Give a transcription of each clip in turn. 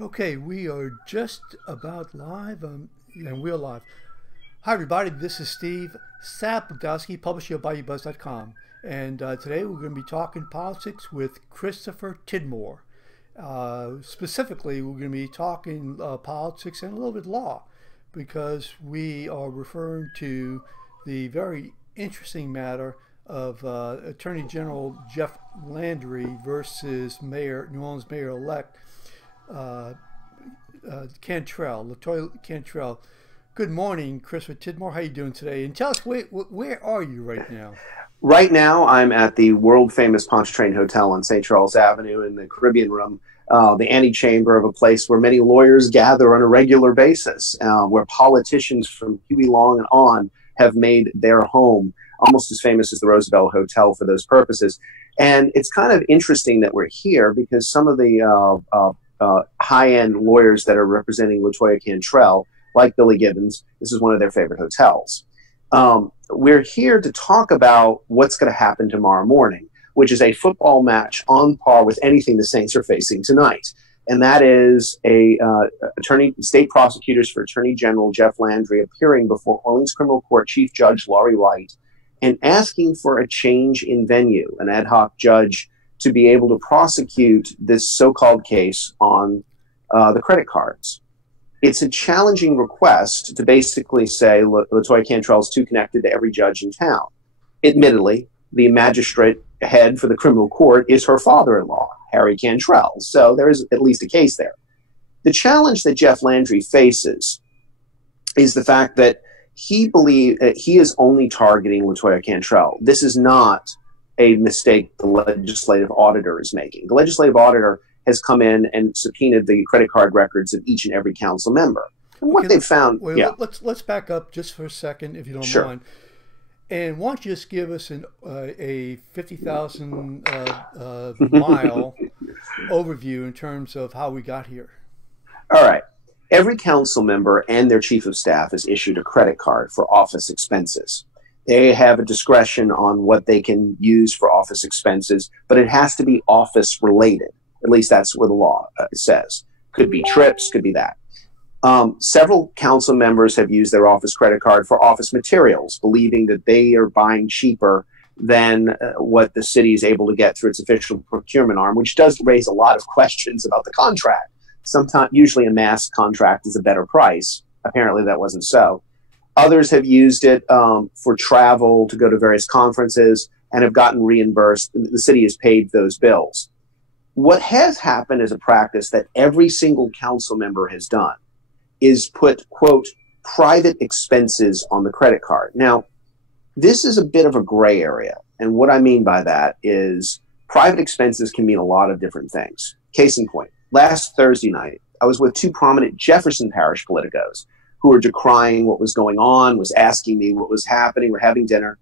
Okay, we are just about live, and we're live. Hi, everybody. This is Steve Sapodowski, publisher of BayouBuzz.com. And today we're going to be talking politics with Christopher Tidmore. Specifically, we're going to be talking politics and a little bit law because we are referring to the very interesting matter of Attorney General Jeff Landry versus New Orleans Mayor-elect uh, LaToya Cantrell. Good morning, Christopher Tidmore. How are you doing today? And tell us, where are you right now? Right now, I'm at the world famous Pontchartrain Hotel on St. Charles Avenue in the Caribbean Room, the antechamber of a place where many lawyers gather on a regular basis, where politicians from Huey Long and on have made their home, almost as famous as the Roosevelt Hotel for those purposes. And it's kind of interesting that we're here because some of the high-end lawyers that are representing LaToya Cantrell, like Billy Gibbons, this is one of their favorite hotels. We're here to talk about what's going to happen tomorrow morning, which is a football match on par with anything the Saints are facing tonight. And that is state prosecutors for Attorney General Jeff Landry appearing before Orleans Criminal Court Chief Judge Laurie Wright and asking for a change in venue, an ad hoc judge to be able to prosecute this so-called case on the credit cards. It's a challenging request to basically say LaToya Cantrell is too connected to every judge in town. Admittedly, the magistrate head for the criminal court is her father-in-law, Harry Cantrell. So there is at least a case there. The challenge that Jeff Landry faces is the fact that he believes that he is only targeting LaToya Cantrell. This is not a mistake the legislative auditor is making. The legislative auditor has come in and subpoenaed the credit card records of each and every council member. And what they've found... Wait, yeah. Let's back up just for a second, if you don't Sure. mind. And why don't you just give us a 50,000 mile overview in terms of how we got here? All right. Every council member and their chief of staff is issued a credit card for office expenses. They have a discretion on what they can use for office expenses, but it has to be office related. At least that's what the law says. Could be trips, could be that. Several council members have used their office credit card for office materials, believing that they are buying cheaper than what the city is able to get through its official procurement arm, which does raise a lot of questions about the contract. Sometimes, usually a mass contract is a better price. Apparently that wasn't so. Others have used it for travel to go to various conferences and have gotten reimbursed. The city has paid those bills. What has happened as a practice that every single council member has done is put, quote, private expenses on the credit card. Now, this is a bit of a gray area. And what I mean by that is private expenses can mean a lot of different things. Case in point, last Thursday night, I was with two prominent Jefferson Parish politicos who were decrying what was going on, was asking me what was happening. We're having dinner.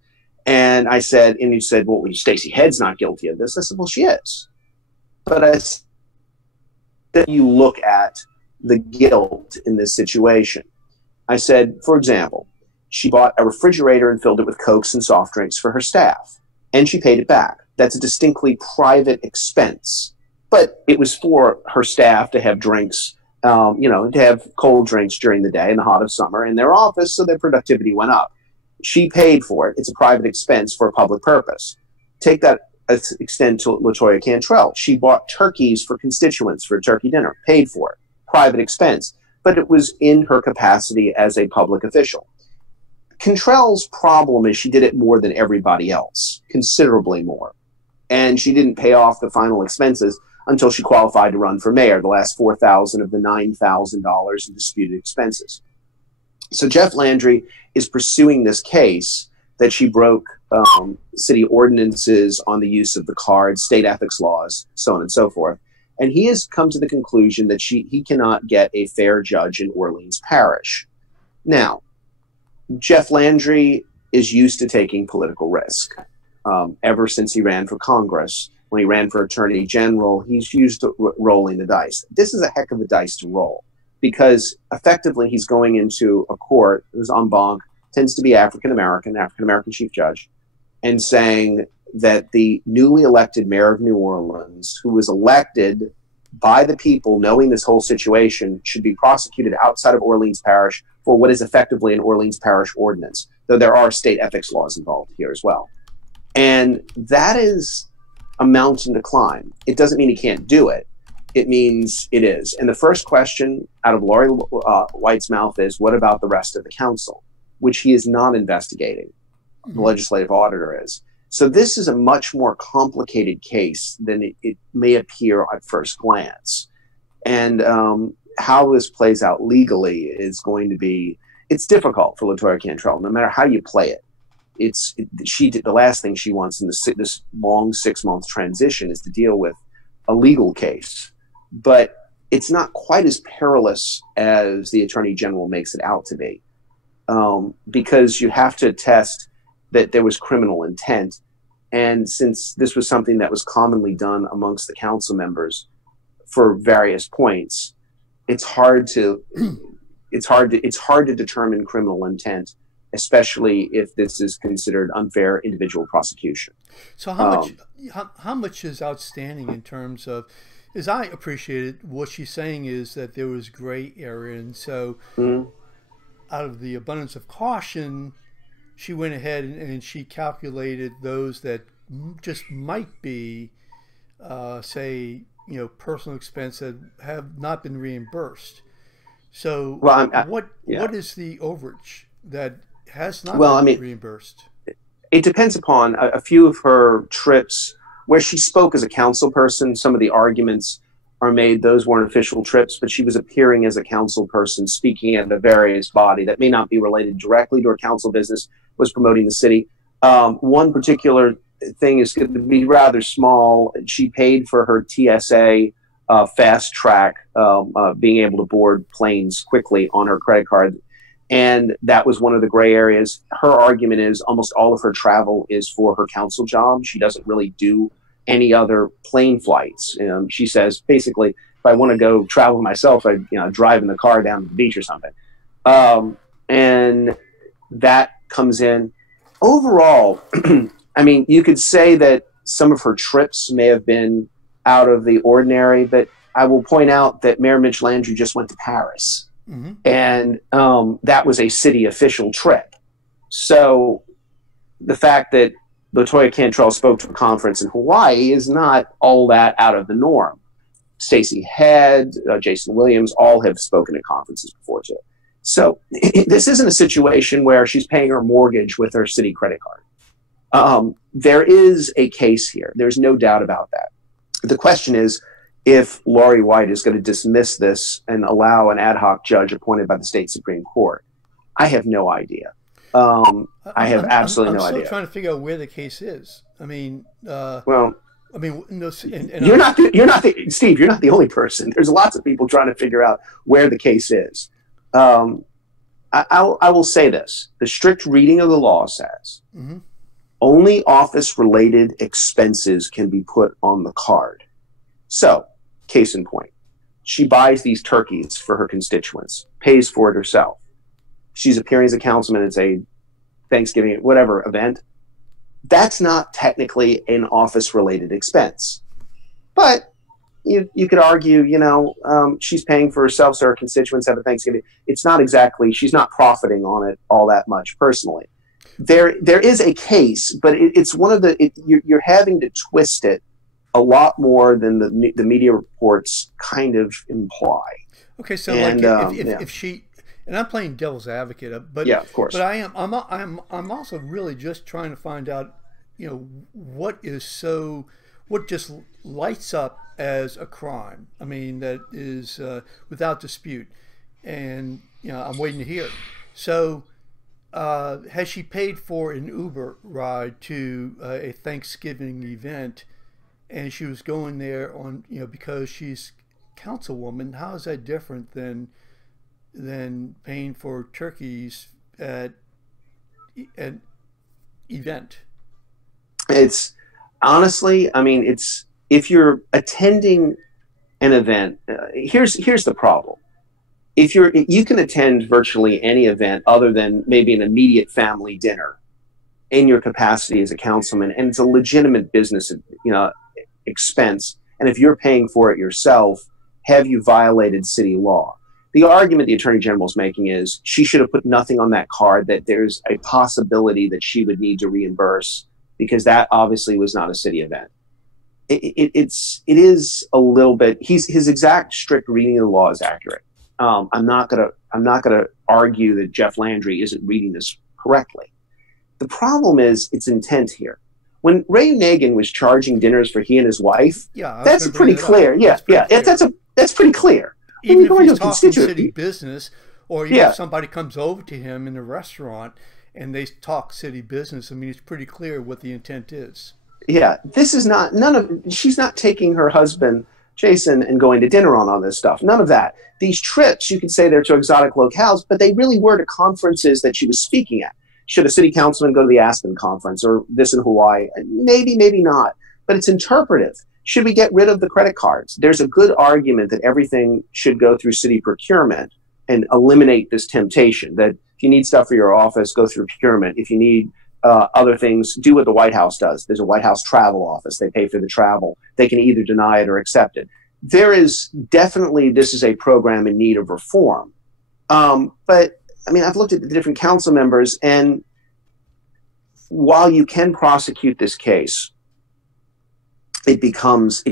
And I said, and he said, well, Stacey Head's not guilty of this. I said, well, she is. But I said, you look at the guilt in this situation. I said, for example, she bought a refrigerator and filled it with Cokes and soft drinks for her staff, and she paid it back. That's a distinctly private expense. But it was for her staff to have drinks, to have cold drinks during the day in the hot of summer in their office, so their productivity went up. She paid for it. It's a private expense for a public purpose. Take that extend to LaToya Cantrell. She bought turkeys for constituents for a turkey dinner, paid for it, private expense, but it was in her capacity as a public official. Cantrell's problem is she did it more than everybody else, considerably more. And she didn't pay off the final expenses until she qualified to run for mayor, the last $4,000 of the $9,000 in disputed expenses. So Jeff Landry is pursuing this case that she broke city ordinances on the use of the card, state ethics laws, so on and so forth. And he has come to the conclusion that he cannot get a fair judge in Orleans Parish. Now, Jeff Landry is used to taking political risk. Ever since he ran for Congress, when he ran for Attorney General, he's used to rolling the dice. This is a heck of a dice to roll because effectively he's going into a court whose en banc tends to be African-American chief judge, and saying that the newly elected mayor of New Orleans, who was elected by the people knowing this whole situation should be prosecuted outside of Orleans Parish for what is effectively an Orleans Parish ordinance, though there are state ethics laws involved here as well. And that is a mountain to climb. It doesn't mean he can't do it. It means it is. And the first question out of Lori White's mouth is, what about the rest of the council? Which he is not investigating. The legislative auditor is. So this is a much more complicated case than it may appear at first glance. And how this plays out legally is going to be, it's difficult for LaToya Cantrell, no matter how you play it. The last thing she wants in this long 6-month transition is to deal with a legal case. But it's not quite as perilous as the Attorney General makes it out to be, because you have to attest that there was criminal intent. And since this was something that was commonly done amongst the council members for various points, it's hard to determine criminal intent, especially if this is considered unfair individual prosecution. So how much is outstanding in terms of, as I appreciated, what she's saying is that there was gray area, and so out of the abundance of caution, she went ahead and she calculated those that just might be, say, personal expense that have not been reimbursed. So what is the overage that has not been reimbursed? It depends upon a few of her trips where she spoke as a council person. Some of the arguments are made, those weren't official trips, but she was appearing as a council person, speaking at a various body that may not be related directly to her council business, was promoting the city. One particular thing is going to be rather small. She paid for her TSA fast track, being able to board planes quickly on her credit card. And that was one of the gray areas. Her argument is almost all of her travel is for her council job. She doesn't really do any other plane flights. She says, basically, if I want to go travel myself, I drive in the car down to the beach or something. And that comes in. Overall, I mean, you could say that some of her trips may have been out of the ordinary, but I will point out that Mayor Mitch Landry just went to Paris. And that was a city official trip. So the fact that LaToya Cantrell spoke to a conference in Hawaii is not all that out of the norm. Stacey Head, Jason Williams, all have spoken at conferences before too. So this isn't a situation where she's paying her mortgage with her city credit card. There is a case here. There's no doubt about that. The question is, if Lori White is going to dismiss this and allow an ad hoc judge appointed by the state Supreme Court, I have no idea. I have absolutely no idea. I'm still trying to figure out where the case is. I mean, well, I mean, no, Steve, you're not the only person. There's lots of people trying to figure out where the case is. I will say this: the strict reading of the law says only office-related expenses can be put on the card. So, case in point, she buys these turkeys for her constituents, pays for it herself. She's appearing as a councilman at a Thanksgiving, whatever event. That's not technically an office-related expense. But you could argue, she's paying for herself so her constituents have a Thanksgiving. It's not exactly, she's not profiting on it all that much personally. There is a case, but it's one of you're having to twist it a lot more than the media reports kind of imply. Okay, so if she, and I'm playing devil's advocate, but yeah, of course. But I'm also really just trying to find out, what just lights up as a crime. I mean, that is without dispute, and I'm waiting to hear. So, has she paid for an Uber ride to a Thanksgiving event? And she was going there on, because she's councilwoman. How is that different than paying for turkeys at an event? It's honestly, I mean, it's, if you're attending an event, here's the problem. You can attend virtually any event other than maybe an immediate family dinner in your capacity as a councilman, and it's a legitimate business, expense, And if you're paying for it yourself, have you violated city law? The argument the Attorney General is making is she should have put nothing on that card, that there's a possibility that she would need to reimburse, because that obviously was not a city event. It is a little bit, his exact strict reading of the law is accurate. I'm not gonna argue that Jeff Landry isn't reading this correctly. The problem is its intent here. When Ray Nagin was charging dinners for he and his wife, that's pretty clear. That's pretty clear. Even if he's talking city business, or if somebody comes over to him in a restaurant and they talk city business, I mean, it's pretty clear what the intent is. Yeah, this is not, she's not taking her husband, Jason, and going to dinner on all this stuff. None of that. These trips, you could say they're to exotic locales, but they really were to conferences that she was speaking at. Should a city councilman go to the Aspen conference or this in Hawaii? Maybe, maybe not, but it's interpretive. Should we get rid of the credit cards? There's a good argument that everything should go through city procurement and eliminate this temptation, that if you need stuff for your office, go through procurement. If you need other things, do what the White House does. There's a White House travel office. They pay for the travel. They can either deny it or accept it. There is definitely, this is a program in need of reform. But I mean, I've looked at the different council members, and while you can prosecute this case, it becomes,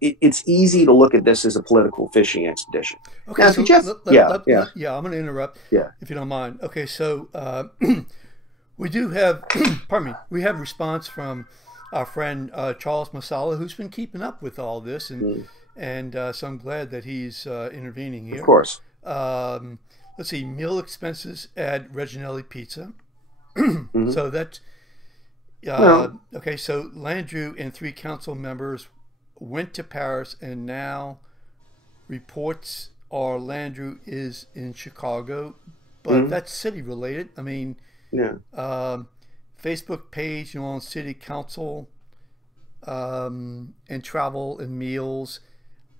it's easy to look at this as a political fishing expedition. Okay, now, so I'm going to interrupt, if you don't mind. Okay, so we do have, pardon me, we have response from our friend Charles Masala, who's been keeping up with all this, and so I'm glad that he's intervening here. Of course. Let's see, meal expenses at Reginelli Pizza. So that's okay. So Landry and 3 council members went to Paris, and now reports are Landry is in Chicago, but that's city related. I mean, Facebook page, New Orleans City Council, and travel and meals.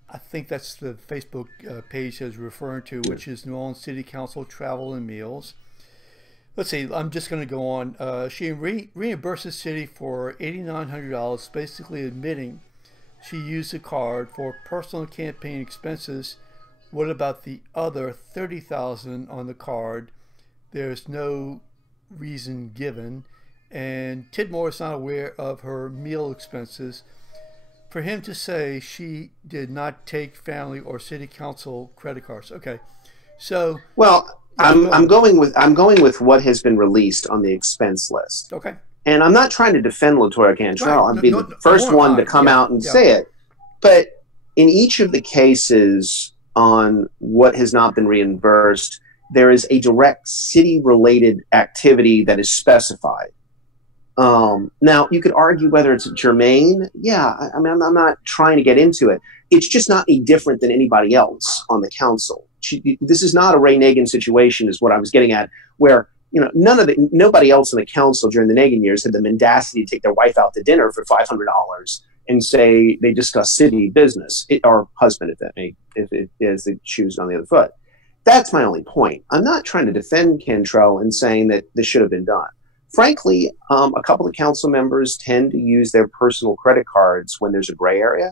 I think that's the Facebook page is referring to, which is New Orleans City Council Travel and Meals. Let's see, I'm just going to go on. She reimbursed the city for $8,900, basically admitting she used the card for personal campaign expenses. What about the other $30,000 on the card? There's no reason given. And Tidmore is not aware of her meal expenses. For him to say she did not take family or city council credit cards. Okay, so I'm going with what has been released on the expense list. Okay, and I'm not trying to defend LaToya Cantrell. I'd be the first one to come out and say it. But in each of the cases on what has not been reimbursed, there is a direct city-related activity that is specified. Now, you could argue whether it's germane. Yeah, I mean, I'm not trying to get into it. It's just not any different than anybody else on the council. This is not a Ray Nagin situation, is what I was getting at, where nobody else in the council during the Nagin years had the mendacity to take their wife out to dinner for $500 and say they discuss city business, or husband, if it is the shoes on the other foot. That's my only point. I'm not trying to defend Cantrell in saying that this should have been done. Frankly, a couple of council members tend to use their personal credit cards when there's a gray area.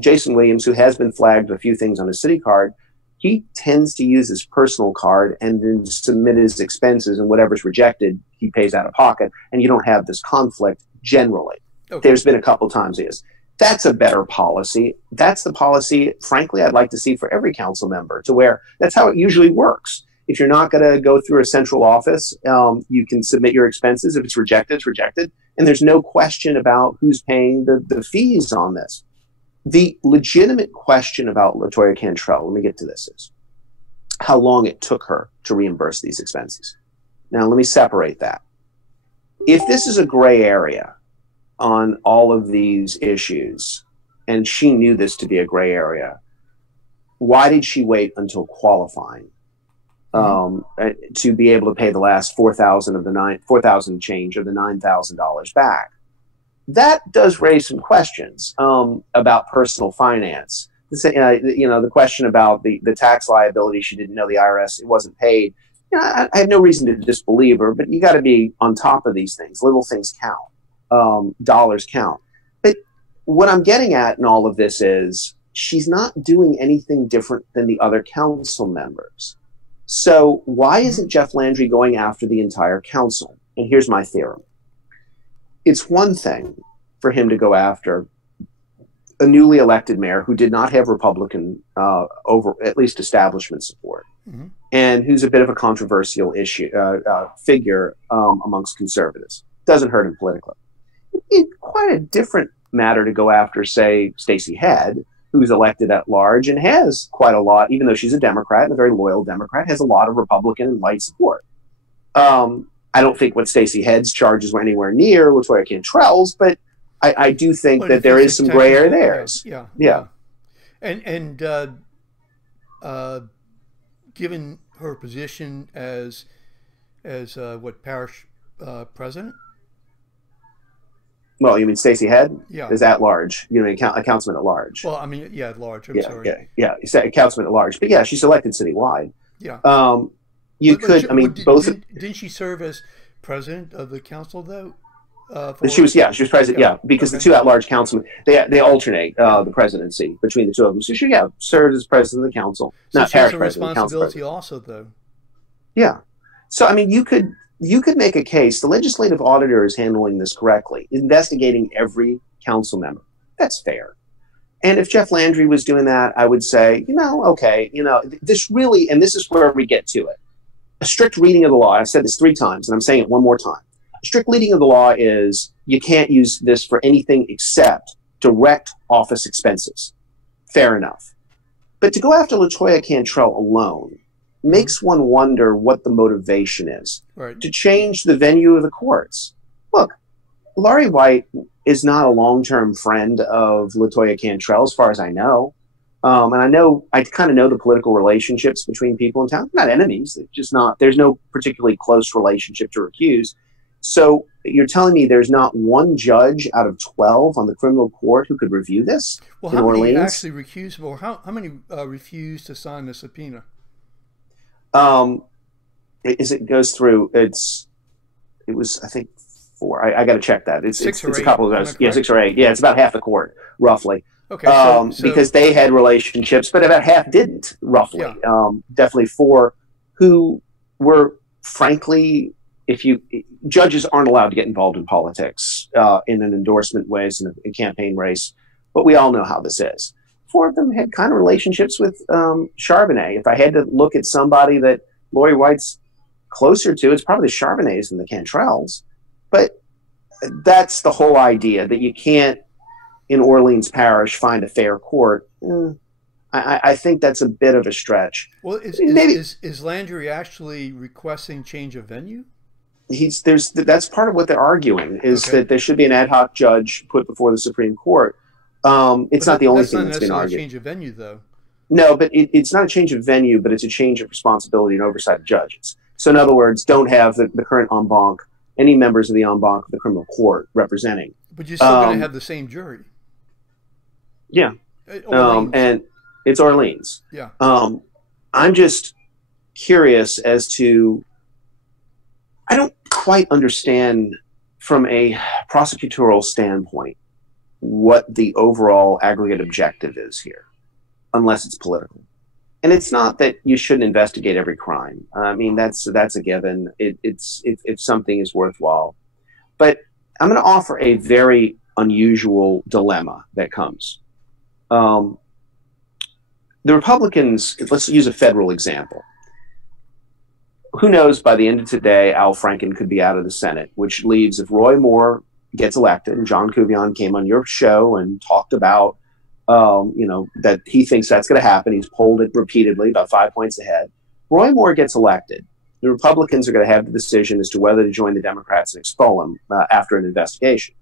Jason Williams, who has been flagged with a few things on his city card, he tends to use his personal card and then submit his expenses, and whatever's rejected, he pays out of pocket, and you don't have this conflict generally. Okay. There's been a couple times he is. That's a better policy. That's the policy, frankly, I'd like to see for every council member, to where that's how it usually works. If you're not going to go through a central office, you can submit your expenses. If it's rejected, it's rejected. And there's no question about who's paying the fees on this. The legitimate question about LaToya Cantrell, let me get to this, is how long it took her to reimburse these expenses. Now, let me separate that. If this is a gray area on all of these issues, and she knew this to be a gray area, why did she wait until qualifying to be able to pay the last $4,000 change of the $9,000 back? That does raise some questions about personal finance. The question about the tax liability, she didn't know the IRS, it wasn't paid. I have no reason to disbelieve her, but you got to be on top of these things. Little things count. Dollars count. But what I'm getting at in all of this is she's not doing anything different than the other council members. So why isn't Jeff Landry going after the entire council? And here's my theorem. It's one thing for him to go after a newly elected mayor who did not have Republican over at least establishment support, and who's a bit of a controversial figure amongst conservatives. Doesn't hurt him politically. It's quite a different matter to go after, say, Stacey Head, who's elected at large and has quite a lot, even though she's a Democrat and a very loyal Democrat, has a lot of Republican and white support. I don't think what Stacey Head's charges were anywhere near LaToya Cantrell's, but I do think that there is some gray area there. Yeah. And given her position as what, parish president? Well, you mean Stacey Head? Yeah. Is at large? You mean a councilman at large? Well, I mean, yeah, at large. I'm sorry. Yeah, a councilman at large. But yeah, she's elected citywide. Yeah. Didn't she serve as president of the council though? She was president. Because the two at-large councilmen they alternate the presidency between the two of them. So she served as president of the council, so not she has parish a president. Responsibility also, though. Yeah. So I mean, you could make a case. The legislative auditor is handling this correctly, investigating every council member. That's fair. And if Jeff Landry was doing that, I would say, okay, this really, and this is where we get to it. A strict reading of the law, I've said this 3 times, and I'm saying it one more time. A strict reading of the law is you can't use this for anything except direct office expenses. Fair enough. But to go after LaToya Cantrell alone makes one wonder what the motivation is to change the venue of the courts. Look, Laurie White is not a long-term friend of LaToya Cantrell, as far as I know. And I kind of know the political relationships between people in town. They're not enemies. They're just not. There's no particularly close relationship to recuse. So you're telling me there's not one judge out of 12 on the criminal court who could review this? Well, how many actually recused, or how many refused to sign the subpoena? As it goes through, it was, I think, 4. I got to check that. It's a couple of those. Yeah, 6 or 8. Yeah, it's about half the court, roughly. Okay, so because they had relationships, but about half didn't, roughly. Yeah. Definitely 4 who were, frankly, judges aren't allowed to get involved in politics in an endorsement way, in a campaign race, but we all know how this is. 4 of them had kind of relationships with Charbonnet. If I had to look at somebody that Laurie White's closer to, it's probably the Charbonnets than the Cantrells. But that's the whole idea, that you can't, in Orleans Parish, find a fair court. I think that's a bit of a stretch. Well, is Landry actually requesting change of venue? That's part of what they're arguing, is that there should be an ad hoc judge put before the Supreme Court. It's not the only thing that's been argued. Change of venue, though. No, but it's not a change of venue, but it's a change of responsibility and oversight of judges. So in other words, don't have the current en banc, any members of the en banc of the criminal court representing. But you're still going to have the same jury. Yeah. And it's Orleans. Yeah. I'm just curious as to, I don't quite understand from a prosecutorial standpoint what the overall aggregate objective is here, unless it's political. And it's not that you shouldn't investigate every crime. I mean, that's a given. It's if something is worthwhile. But I'm going to offer a very unusual dilemma that comes. The Republicans, let's use a federal example. Who knows, by the end of today, Al Franken could be out of the Senate, which leaves, if Roy Moore gets elected, and John Kuvion came on your show and talked about, that he thinks that's going to happen. He's polled it repeatedly, about 5 points ahead. Roy Moore gets elected. The Republicans are going to have the decision as to whether to join the Democrats and expel him after an investigation.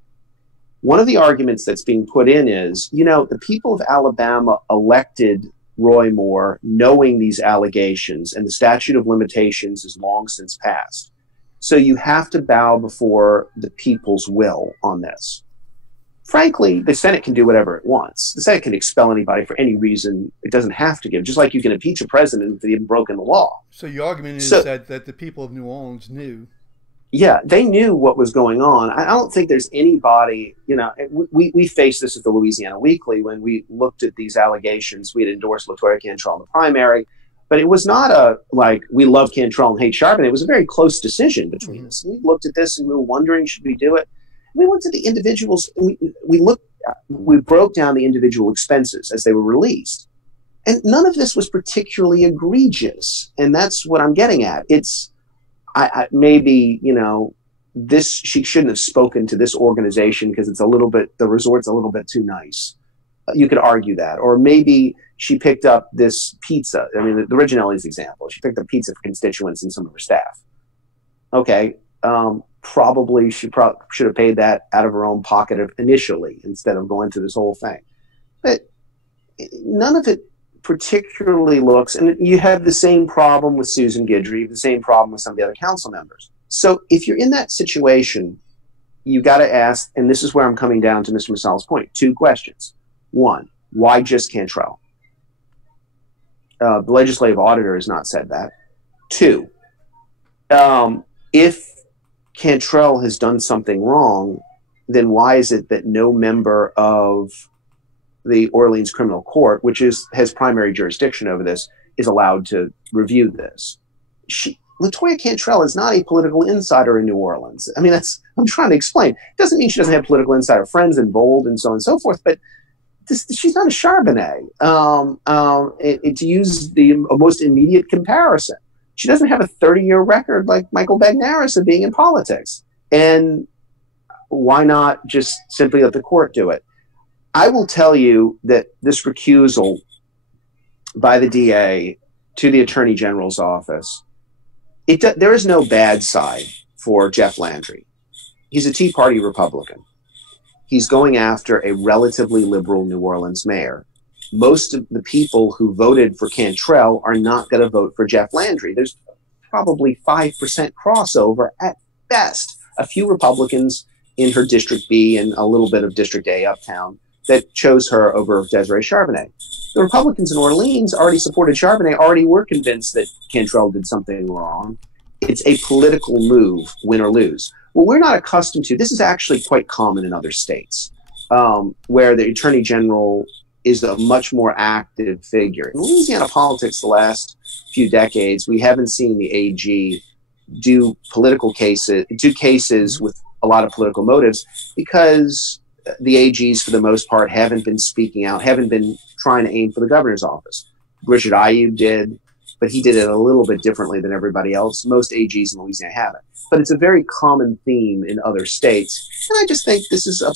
One of the arguments that's being put in is, the people of Alabama elected Roy Moore knowing these allegations, and the statute of limitations is long since passed. So you have to bow before the people's will on this. Frankly, the Senate can do whatever it wants. The Senate can expel anybody for any reason it doesn't have to give, just like you can impeach a president if they haven't broken the law. So your argument is that the people of New Orleans knew. Yeah, they knew what was going on. I don't think there's anybody, we faced this at the Louisiana Weekly when we looked at these allegations. We had endorsed LaToya Cantrell in the primary, but it was not we love Cantrell and hate Charbonnet. It was a very close decision between us. We looked at this and we were wondering, should we do it? We looked at the individuals, and we broke down the individual expenses as they were released. And none of this was particularly egregious. And that's what I'm getting at. It's, maybe, she shouldn't have spoken to this organization because it's the resort's a little bit too nice. You could argue that. Or maybe she picked up this pizza. I mean, the Reginelli's example, she picked up pizza for constituents and some of her staff. Okay. Probably she should have paid that out of her own pocket initially instead of going through this whole thing. But none of it particularly looks, and you have the same problem with Susan Guidry, the same problem with some of the other council members. So if you're in that situation, you got to ask, and this is where I'm coming down to Mr. Masal's point, 2 questions. 1, why just Cantrell? The legislative auditor has not said that. 2, if Cantrell has done something wrong, then why is it that no member of the Orleans Criminal Court, which has primary jurisdiction over this, is allowed to review this? LaToya Cantrell is not a political insider in New Orleans. I mean, I'm trying to explain. It doesn't mean she doesn't have political insider friends in Bold and so on and so forth, but she's not a Charbonnet. To use the most immediate comparison, she doesn't have a 30-year record like Michael Bagnaris of being in politics. And why not just simply let the court do it? I will tell you that this recusal by the DA to the Attorney General's office, there is no bad side for Jeff Landry. He's a Tea Party Republican. He's going after a relatively liberal New Orleans mayor. Most of the people who voted for Cantrell are not going to vote for Jeff Landry. There's probably 5% crossover at best. A few Republicans in her District B and a little bit of District A uptown that chose her over Desiree Charbonnet. The Republicans in Orleans already supported Charbonnet, already were convinced that Cantrell did something wrong. It's a political move, win or lose. What we're not accustomed to, this is actually quite common in other states, where the Attorney General is a much more active figure. In Louisiana politics the last few decades, we haven't seen the AG do cases with a lot of political motives because the AGs, for the most part, haven't been speaking out, haven't been trying to aim for the governor's office. Richard Ayoub did, but he did it a little bit differently than everybody else. Most AGs in Louisiana haven't. But it's a very common theme in other states. And I just think this is a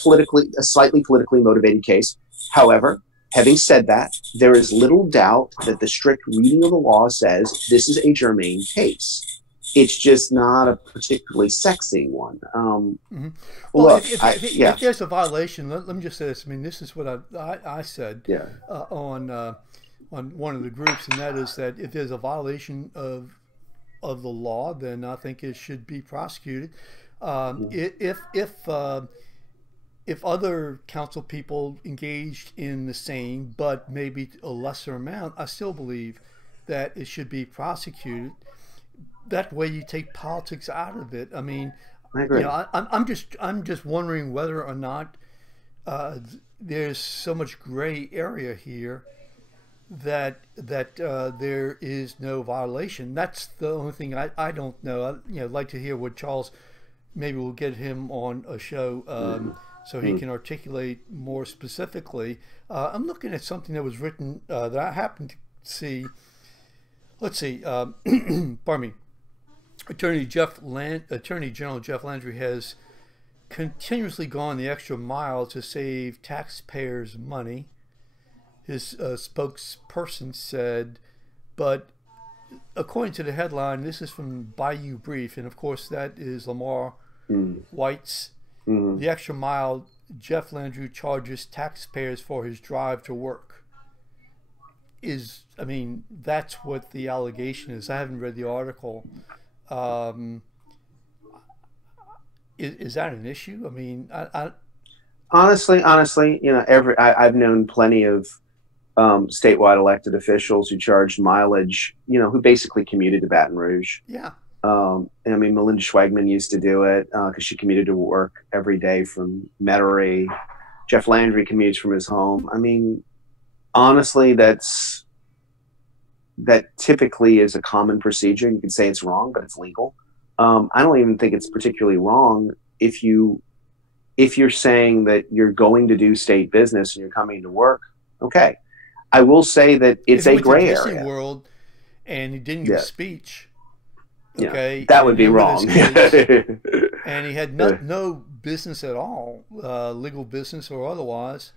slightly politically motivated case. However, having said that, there is little doubt that the strict reading of the law says this is a germane case. It's just not a particularly sexy one. Well, if there's a violation, let me just say this. I mean, this is what I said on one of the groups, and that is that if there's a violation of the law, then I think it should be prosecuted. If other council people engaged in the same, but maybe a lesser amount, I still believe that it should be prosecuted. That way, you take politics out of it. I mean, I agree. I'm just wondering whether or not there's so much gray area here that there is no violation. That's the only thing I don't know. I'd like to hear what Charles. Maybe we'll get him on a show so he can articulate more specifically. I'm looking at something that was written that I happened to see. Let's see. Pardon me. Attorney General Jeff Landry has continuously gone the extra mile to save taxpayers' money. His spokesperson said, but according to the headline, this is from Bayou Brief, and of course that is Lamar White's. The extra mile Jeff Landry charges taxpayers for his drive to work. That's what the allegation is. I haven't read the article. Is that an issue? I mean, honestly, I've known plenty of statewide elected officials who charged mileage, who basically commuted to Baton Rouge. Yeah. I mean, Melinda Schwegman used to do it because she commuted to work every day from Metairie. Jeff Landry commutes from his home. I mean, honestly, that typically is a common procedure. You can say it's wrong, but it's legal. I don't even think it's particularly wrong if you're saying that you're going to do state business and you're coming to work. Okay, I will say that it's a gray area. Disney World, and he didn't give a speech. Okay, that would be wrong. And he had no business at all, legal business or otherwise.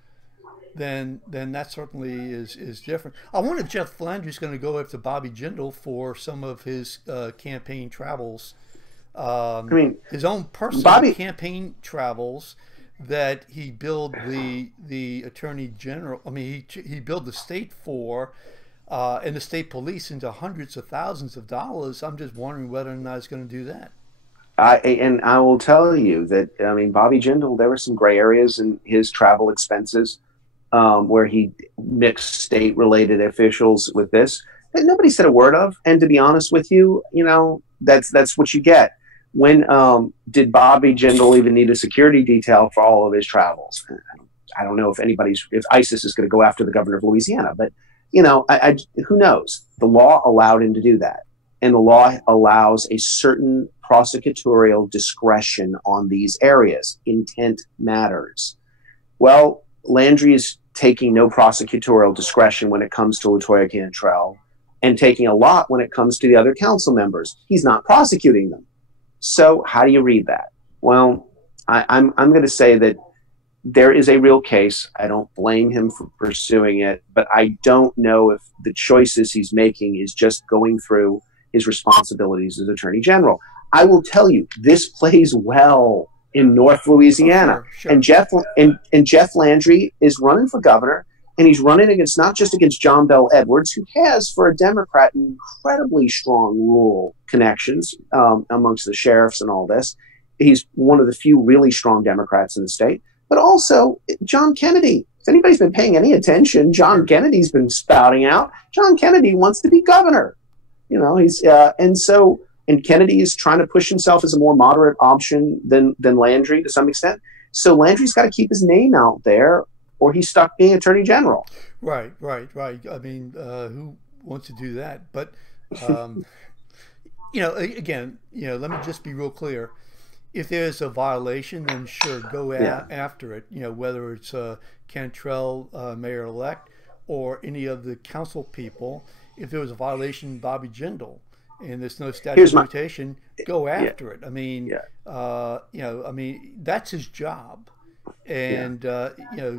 Then that certainly is different. I wonder if Jeff Landry's going to go after Bobby Jindal for some of his campaign travels. I mean, his own personal campaign travels that he billed the Attorney General. I mean, he billed the state for. And the state police into hundreds of thousands of dollars. I'm just wondering whether or not he's going to do that. I will tell you that, I mean, Bobby Jindal, there were some gray areas in his travel expenses where he mixed state-related officials with this that nobody said a word of. And to be honest with you, that's what you get. When did Bobby Jindal even need a security detail for all of his travels? I don't know if ISIS is going to go after the governor of Louisiana, but who knows? The law allowed him to do that. And the law allows a certain prosecutorial discretion on these areas. Intent matters. Well, Landry is taking no prosecutorial discretion when it comes to LaToya Cantrell and taking a lot when it comes to the other council members. He's not prosecuting them. So how do you read that? Well, I'm going to say that there is a real case. I don't blame him for pursuing it, but I don't know if the choices he's making is just going through his responsibilities as Attorney General. I will tell you, this plays well in North Louisiana. Sure. And Jeff Landry is running for governor, and he's running against not just against John Bell Edwards, who has, for a Democrat, incredibly strong rural connections amongst the sheriffs and all this. He's one of the few really strong Democrats in the state. But also John Kennedy. If anybody's been paying any attention, John Kennedy's been spouting out. John Kennedy wants to be governor. And Kennedy is trying to push himself as a more moderate option than Landry to some extent. So Landry's got to keep his name out there, or he's stuck being Attorney General. Right. I mean, who wants to do that? But again, let me just be real clear. If there's a violation, then sure, go after it. Whether it's Cantrell, mayor-elect, or any of the council people. If there was a violation, Bobby Jindal, and there's no statute of limitation, go after it. I mean, that's his job, and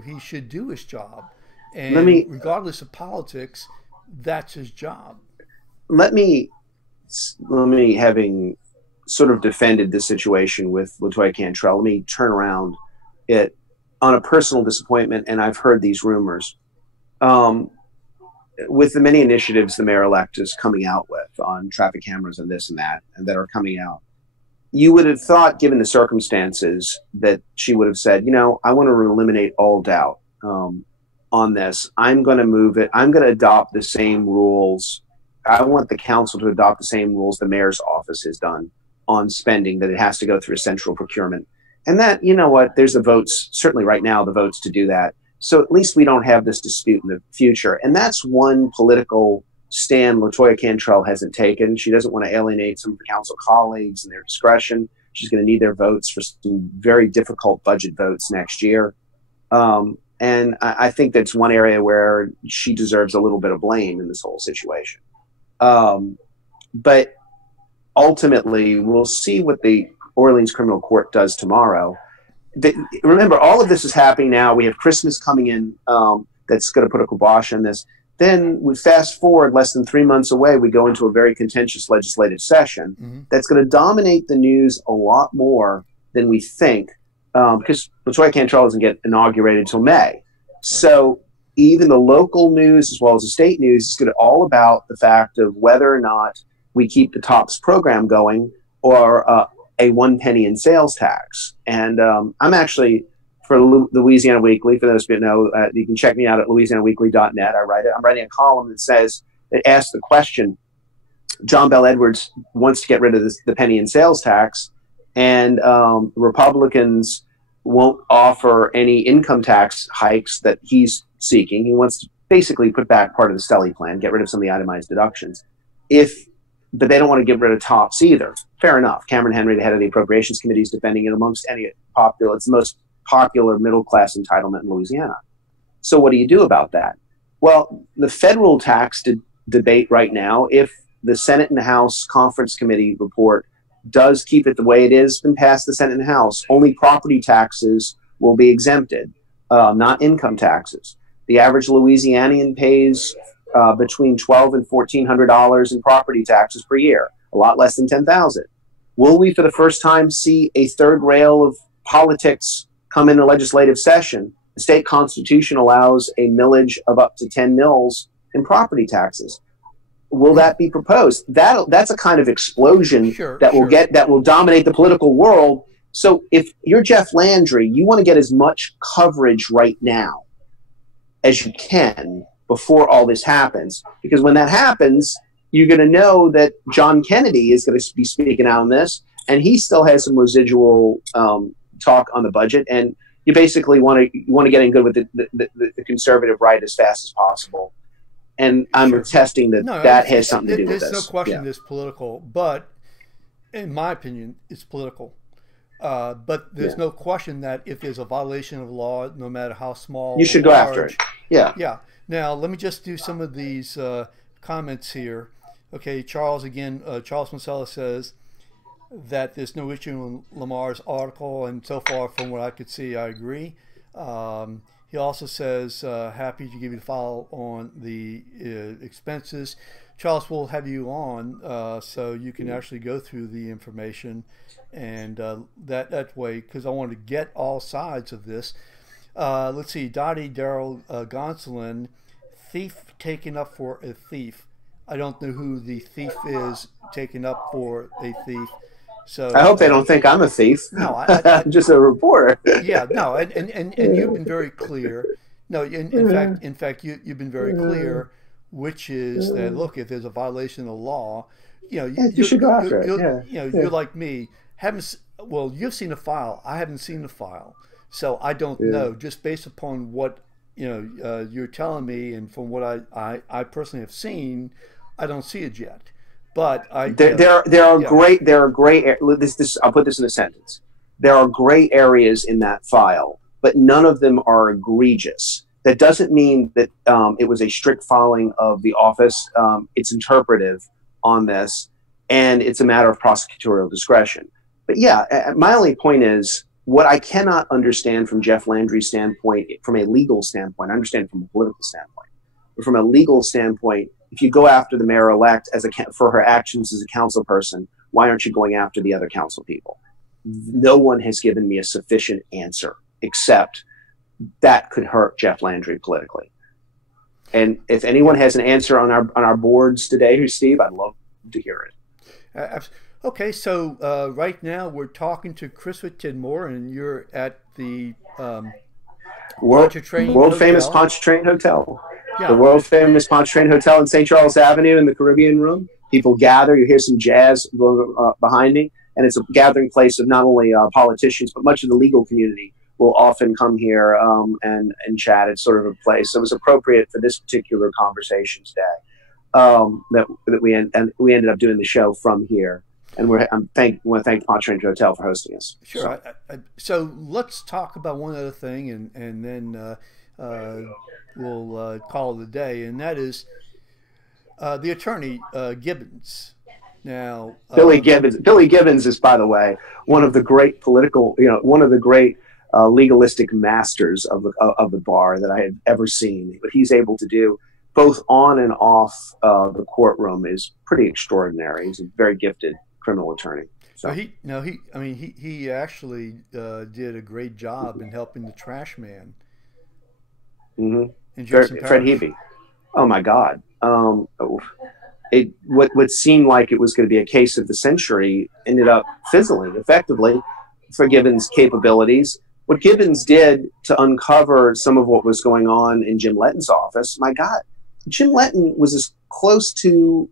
he should do his job. And regardless of politics, that's his job. Let me having sort of defended this situation with LaToya Cantrell, let me turn around it on a personal disappointment, and I've heard these rumors. With the many initiatives the mayor-elect is coming out with on traffic cameras and this and that are coming out, you would have thought, given the circumstances, that she would have said, I want to eliminate all doubt on this. I'm going to move it. I'm going to adopt the same rules. I want the council to adopt the same rules the mayor's office has done on spending, that it has to go through a central procurement. And that, there's the votes, certainly right now, the votes to do that. So at least we don't have this dispute in the future. And that's one political stand LaToya Cantrell hasn't taken. She doesn't want to alienate some of her council colleagues and their discretion. She's going to need their votes for some very difficult budget votes next year. And I think that's one area where she deserves a little bit of blame in this whole situation. But ultimately, we'll see what the Orleans Criminal Court does tomorrow. Remember, all of this is happening now. We have Christmas coming in that's going to put a kibosh on this. Then we fast forward less than 3 months away, we go into a very contentious legislative session that's going to dominate the news a lot more than we think, because LaToya Cantrell doesn't get inaugurated until May. So even the local news as well as the state news is going to all about the fact of whether or not we keep the TOPS program going or a 1 penny in sales tax. And I'm actually, for Louisiana Weekly, for those who know, you can check me out at louisianaweekly.net. I'm writing a column that asks the question, John Bell Edwards wants to get rid of the penny and sales tax, and Republicans won't offer any income tax hikes that he's seeking. He wants to basically put back part of the Stelly plan, get rid of some of the itemized deductions. But they don't want to get rid of TOPS either. Fair enough. Cameron Henry, the head of the Appropriations Committee, is defending it amongst any popular. It's the most popular middle-class entitlement in Louisiana. So what do you do about that? Well, the federal tax debate right now, if the Senate and House Conference Committee report does keep it the way it is and pass the Senate and House, only property taxes will be exempted, not income taxes. The average Louisianian pays between $1,200 and $1,400 in property taxes per year, a lot less than $10,000. Will we, for the first time, see a third rail of politics come into legislative session? The state constitution allows a millage of up to 10 mills in property taxes. Will that be proposed? That's a kind of explosion that will dominate the political world. So if you're Jeff Landry, you want to get as much coverage right now as you can before all this happens, because when that happens, you're going to know that John Kennedy is going to be speaking out on this, and he still has some residual talk on the budget, and you basically want to get in good with the conservative right as fast as possible. And I'm attesting that has something to do with this. There's no question it's political, but in my opinion, it's political. But there's no question that if there's a violation of law, no matter how small, you should go after it. Yeah. Now, let me just do some of these comments here. Okay, Charles Mancella says that there's no issue in Lamar's article, and so far from what I could see, I agree. He also says, happy to give you the file on the expenses. Charles, we'll have you on so you can actually go through the information, and that way, because I want to get all sides of this. Let's see, Dottie Darrell Gonsolin, thief taken up for a thief. I don't know who the thief is taken up for a thief. So I hope they don't think I'm a thief. No, I'm just a reporter. Yeah, no, and you've been very clear. No, in fact, you've been very clear, which is that look, if there's a violation of the law, you should go after it. You're like me. You've seen the file. I haven't seen the file, so I don't know. Just based upon what you're telling me, and from what I personally have seen, I don't see it yet. But there are gray. I'll put this in a sentence. There are gray areas in that file, but none of them are egregious. That doesn't mean that it was a strict following of the office. It's interpretive on this, and it's a matter of prosecutorial discretion. But my only point is what I cannot understand from Jeff Landry's standpoint, from a legal standpoint. I understand from a political standpoint, but from a legal standpoint, if you go after the mayor-elect for her actions as a council person, why aren't you going after the other council people? No one has given me a sufficient answer, except that could hurt Jeff Landry politically. And if anyone has an answer on our boards today, Steve, I'd love to hear it. Okay, so right now we're talking to Christopher Tidmore, and you're at the world-famous Pontchartrain Hotel. Yeah. The world-famous Pontchartrain Hotel in St. Charles Avenue in the Caribbean Room. People gather. You hear some jazz behind me. And it's a gathering place of not only politicians, but much of the legal community will often come here and chat. It's sort of a place. So it was appropriate for this particular conversation today that we ended up doing the show from here. And I want to thank the Pontchartrain Hotel for hosting us. Sure. So let's talk about one other thing, and then we'll call it a day, and that is the attorney Gibbons. Now, Billy Gibbons is, by the way, one of the great legalistic masters of the bar that I have ever seen. What he's able to do, both on and off the courtroom, is pretty extraordinary. He's a very gifted criminal attorney. So he actually did a great job in helping the trash man. Mm-hmm. Fred Hebe. Oh my God. What seemed like it was going to be a case of the century ended up fizzling effectively for Gibbons' capabilities. What Gibbons did to uncover some of what was going on in Jim Letton's office, my God, Jim Letton was as close to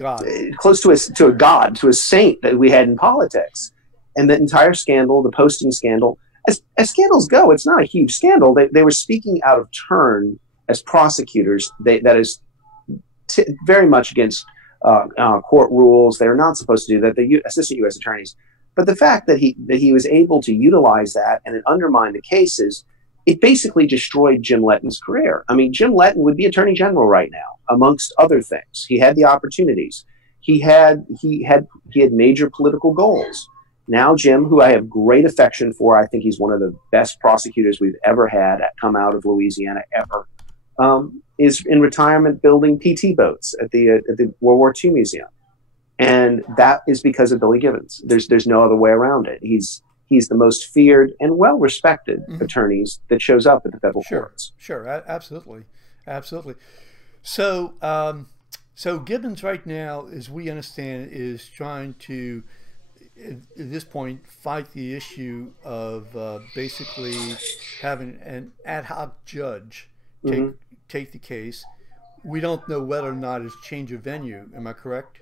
God. Close to a god, to a saint that we had in politics. And the entire scandal, the posting scandal, as scandals go, it's not a huge scandal. They were speaking out of turn as prosecutors. That is very much against court rules. They're not supposed to do that. The assistant U.S. attorneys. But the fact that he was able to utilize that and it undermined the cases, it basically destroyed Jim Letton's career. I mean, Jim Letton would be attorney general right now, amongst other things. He had the opportunities. He had major political goals. Now, Jim, who I have great affection for, I think he's one of the best prosecutors we've ever had come out of Louisiana ever, is in retirement building PT boats at the World War II Museum. And that is because of Billy Gibbons. There's no other way around it. He's the most feared and well-respected attorneys that shows up at the federal courts. Sure, absolutely. Absolutely. So, so Gibbons right now, as we understand, is trying to, at this point, fight the issue of basically having an ad hoc judge take the case. We don't know whether or not it's change of venue. Am I correct?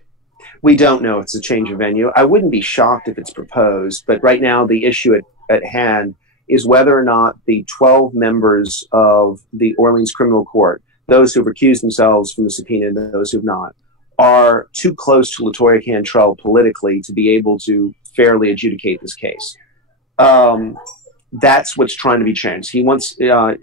We don't know it's a change of venue. I wouldn't be shocked if it's proposed, but right now the issue at hand is whether or not the 12 members of the Orleans Criminal Court, those who've recused themselves from the subpoena and those who've not, are too close to LaToya Cantrell politically to be able to fairly adjudicate this case. That's what's trying to be changed. He wants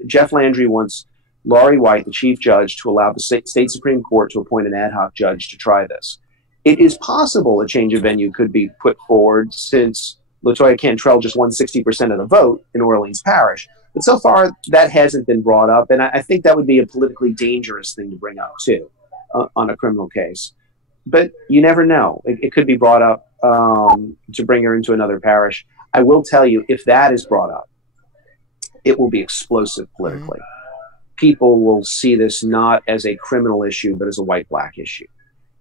Jeff Landry wants Laurie White, the chief judge, to allow the state Supreme Court to appoint an ad hoc judge to try this. It is possible a change of venue could be put forward since LaToya Cantrell just won 60% of the vote in Orleans Parish. But so far, that hasn't been brought up. And I think that would be a politically dangerous thing to bring up, too, on a criminal case. But you never know. It could be brought up to bring her into another parish. I will tell you, if that is brought up, it will be explosive politically. People will see this not as a criminal issue, but as a white-black issue.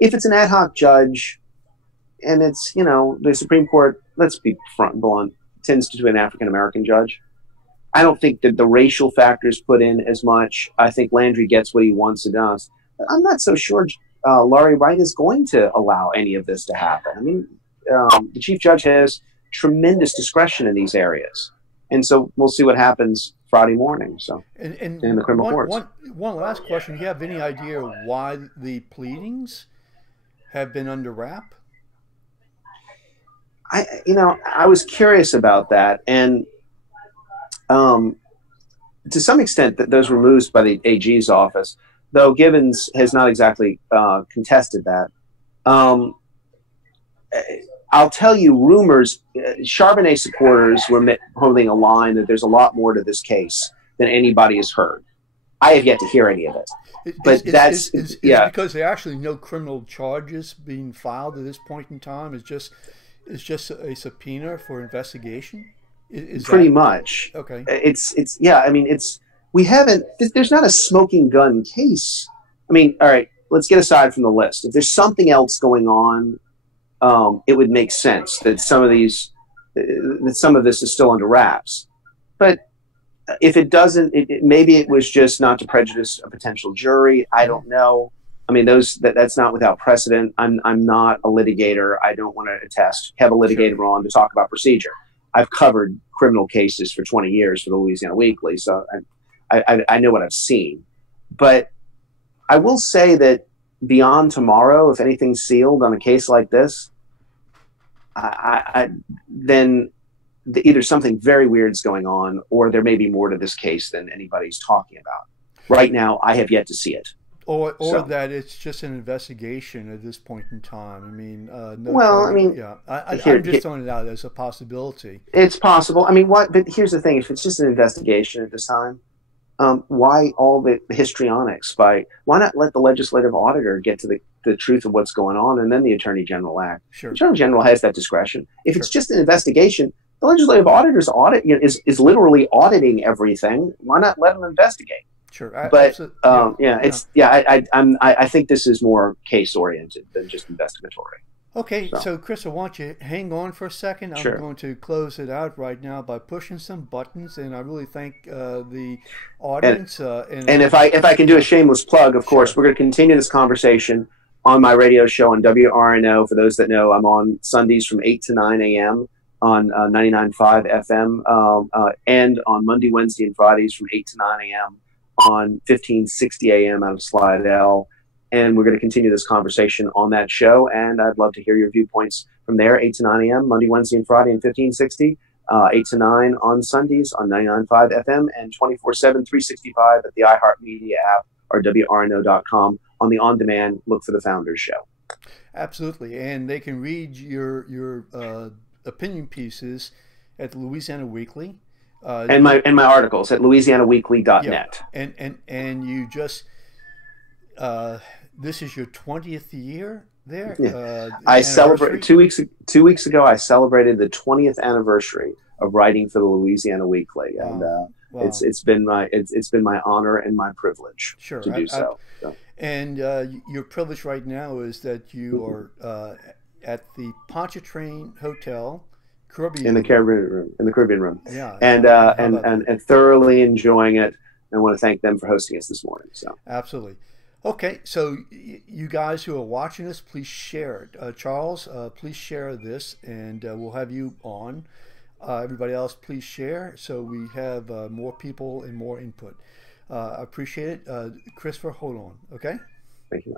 If it's an ad hoc judge and it's, the Supreme Court, let's be front and blunt, tends to an African-American judge, I don't think that the racial factors put in as much. I think Landry gets what he wants and does. But I'm not so sure Laurie White is going to allow any of this to happen. I mean, the chief judge has tremendous discretion in these areas. And so we'll see what happens Friday morning. So in the criminal courts. One last question. Do you have any idea why the pleadings have been under wrap? I was curious about that, and to some extent that those were moved by the AG's office, though Gibbons has not exactly contested that. I'll tell you, rumors, Charbonnet supporters were holding a line that there's a lot more to this case than anybody has heard. I have yet to hear any of it. But is because there are actually no criminal charges being filed at this point in time. It's just a subpoena for investigation. Pretty much. Okay. I mean, we haven't. There's not a smoking gun case. I mean, all right. Let's get aside from the list. If there's something else going on, it would make sense that some of this is still under wraps. But if it doesn't, maybe it was just not to prejudice a potential jury. I don't know. I mean, that's not without precedent. I'm not a litigator. I don't want to have a litigator on to talk about procedure. I've covered criminal cases for 20 years for the Louisiana Weekly, so I know what I've seen. But I will say that beyond tomorrow, if anything's sealed on a case like this, then either something very weird is going on, or there may be more to this case than anybody's talking about. Right now, I have yet to see it. Or that it's just an investigation at this point in time. I mean, I'm just throwing it out as a possibility. It's possible. I mean, but here's the thing: if it's just an investigation at this time, why all the histrionics? Why not let the legislative auditor get to the truth of what's going on, and then the attorney general act? Sure. The attorney general has that discretion. If it's just an investigation, the legislative auditor's audit is literally auditing everything. Why not let them investigate? Sure, but I think this is more case oriented than just investigatory. Okay, so Chris, I want you to hang on for a second. Sure. I'm going to close it out right now by pushing some buttons, and I really thank the audience. And if I can do a shameless plug, of course, we're going to continue this conversation on my radio show on WRNO. For those that know, I'm on Sundays from 8 to 9 a.m. on 99.5 FM, and on Monday, Wednesday, and Fridays from 8 to 9 a.m. on 1560 a.m. out of Slidell. And we're going to continue this conversation on that show, and I'd love to hear your viewpoints from there, 8 to 9 a.m., Monday, Wednesday, and Friday, and 1560, 8 to 9 on Sundays on 99.5 FM, and 24/7, 365 at the iHeartMedia app or WRNO.com. On the on-demand, look for the Founders Show. Absolutely, and they can read your opinion pieces at the Louisiana Weekly. And my articles at louisianaweekly.net. Yeah. And you just this is your 20th year there. Yeah. I celebrate 2 weeks ago. I celebrated the 20th anniversary of writing for the Louisiana Weekly, and Wow. it's been my honor and my privilege Sure. to do so. And your privilege right now is that you are at the Pontchartrain Hotel, Caribbean in the Caribbean room. Yeah. And thoroughly enjoying it. I want to thank them for hosting us this morning. So absolutely. Okay, so you guys who are watching this, please share it. Charles, please share this, and we'll have you on. Everybody else, please share so we have more people and more input. I appreciate it. Christopher, hold on, okay? Thank you.